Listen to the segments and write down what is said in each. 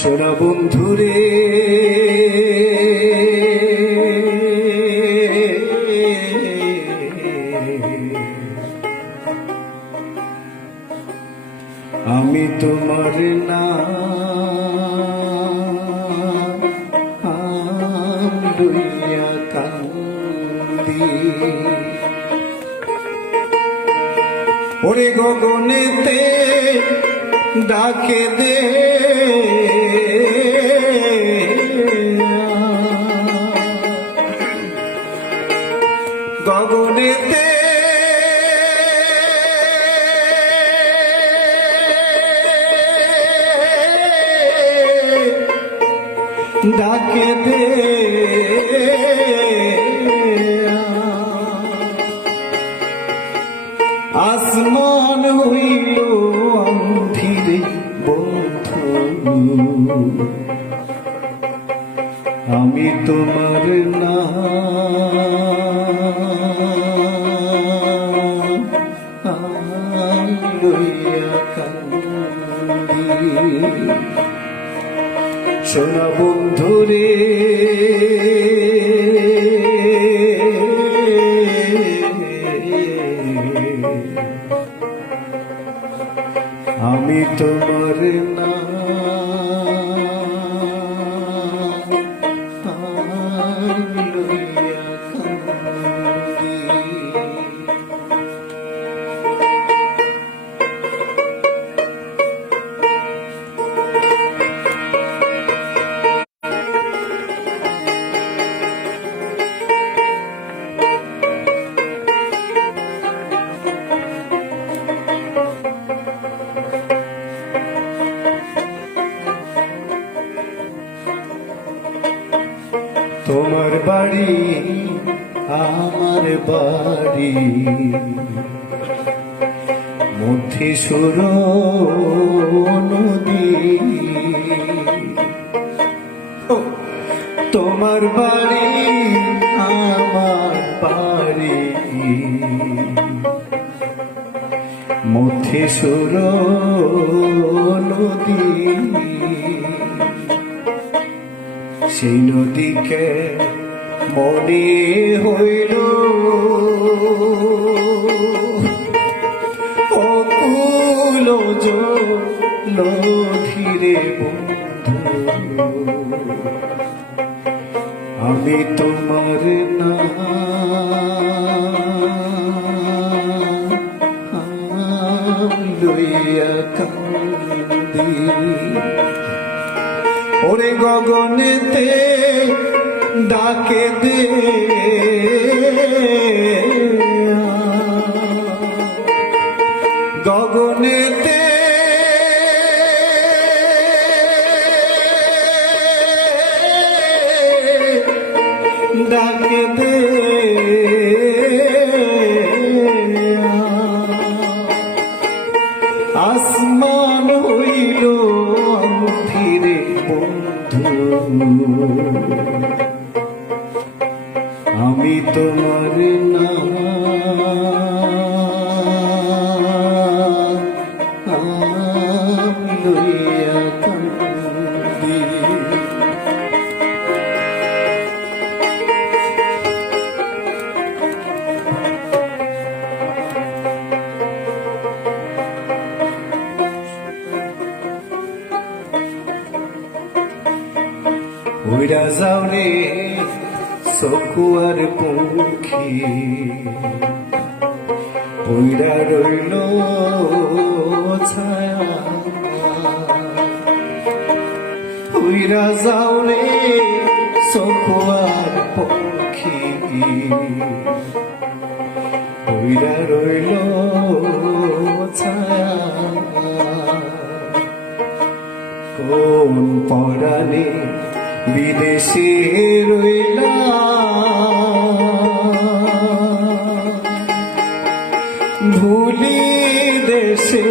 সোনা বন্ধুরে আমি তোমার নাম লইয়া কান্দি ওরে গগনেতে ডাকে দে গগনেতে ডাকে দে আসমান হইল অন্ধিরে বন্ধু আমি তোমার নাম লইয়া কান্দি সোনা বন্ধুরে আমি তোমার নাম লইয়া কান্দি তোমার বাড়ি আমার বাড়ি মধ্যে সুর নদী তোমার বাড়ি আমার বাড়ি মধ্যে সুর নদী সেই নদীকে মনে হইল অকুল ধীরে বন্ধু আমি তোমার নাম লইয়া কান্দি ওরে গগনেতে ডাকে দে গগনেতে ডাকে দে আসমান হইল অন্ধিরে বন্ধু আমি তোমার নাম লইয়া কান্দি উড়া যাও রে সকুয়ার পঙ্খী উড়া রইল ছায়া উড়া যাও রে সকুয়ার পঙ্খী উড়া রইল ছায়া কোন পরাণে বিদেশে রইলা ভুলি দেশে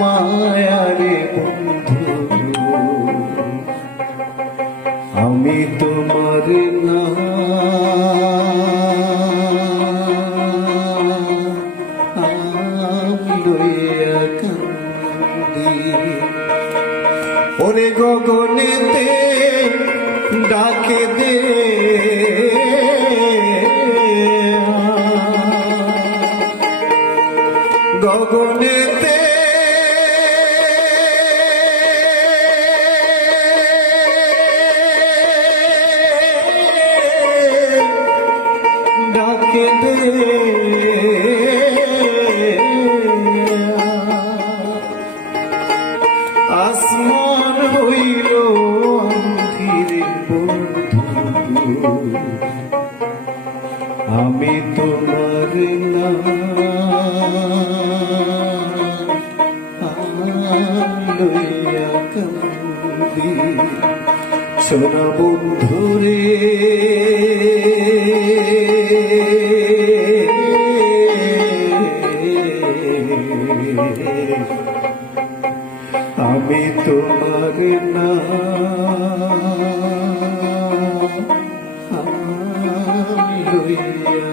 মায়ারে বন্ধু আমি তোমার নাম লইয়া কান্দি ওরে ওরে গগনেতে ডাকে দে গগনেতে ডাকে দে আসমান হইল অন্ধের বন্ধু আমি তোমার না লইয়া কান্দি সোনা বন্ধুরে আমি তোমার না লইয়া